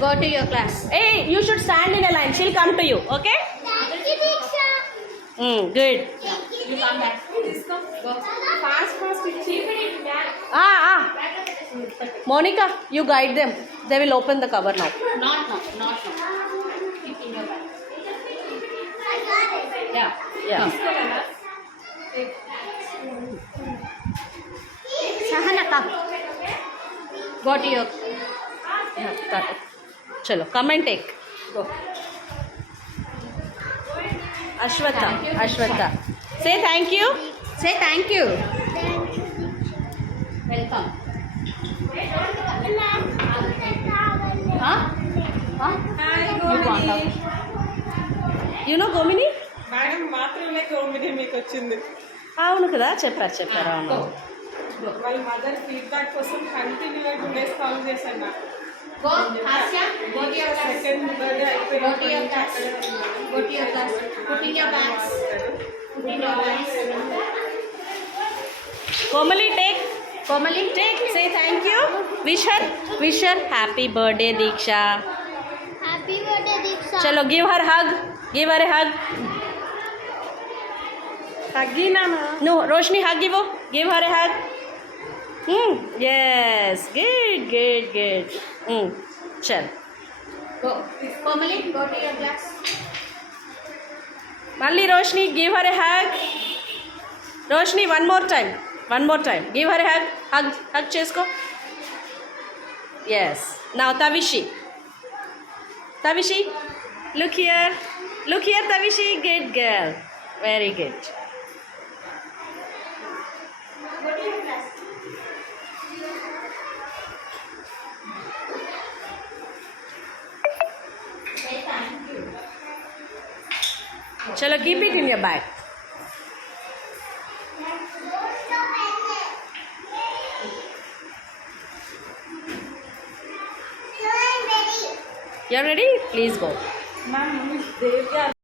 Go to your class. Hey, you should stand in a line. She'll come to you. Okay? Good. You come back. Go. Fast. Keep it back. Monica, you guide them. They will open the cover now. Not now. Keep in your bag. Yeah. Sahana, come. Go to your. Cut it. Chalo, come and take. Go. Ashwata. Say thank you. Say thank you. Welcome. Huh? You want out? You know Gomini? Madam మాత్రమే గోమిడి మీకు వచ్చింది. అవును కదా చెప్పారు అవును. వాళ్ళ mother feedback కోసం కంటిన్యూగా 2 days కాల్ చేశాను నాకు. Go, Hasya. Go to your class. Second birthday Go to your class. Go to your class. Put in your bags. Put in your bags. Komali, take. Say thank you. Wish her happy birthday, Diksha. Happy birthday, Diksha. Chalo, give her a hug. తగ్గి నాన్న. No, Roshni, hug give her a hug. Yes, good. Chal. Go. Komali, go to your class. Malli, Roshni, give her a hug. Roshni, one more time. Give her a hug. Hug chesko. Yes. Now Tavishi, look here, Tavishi. Good girl. Very good. Go to your class. Say thank you. Chalo, keep it in your bag. You're ready? Please go. Ma'am దేవ్య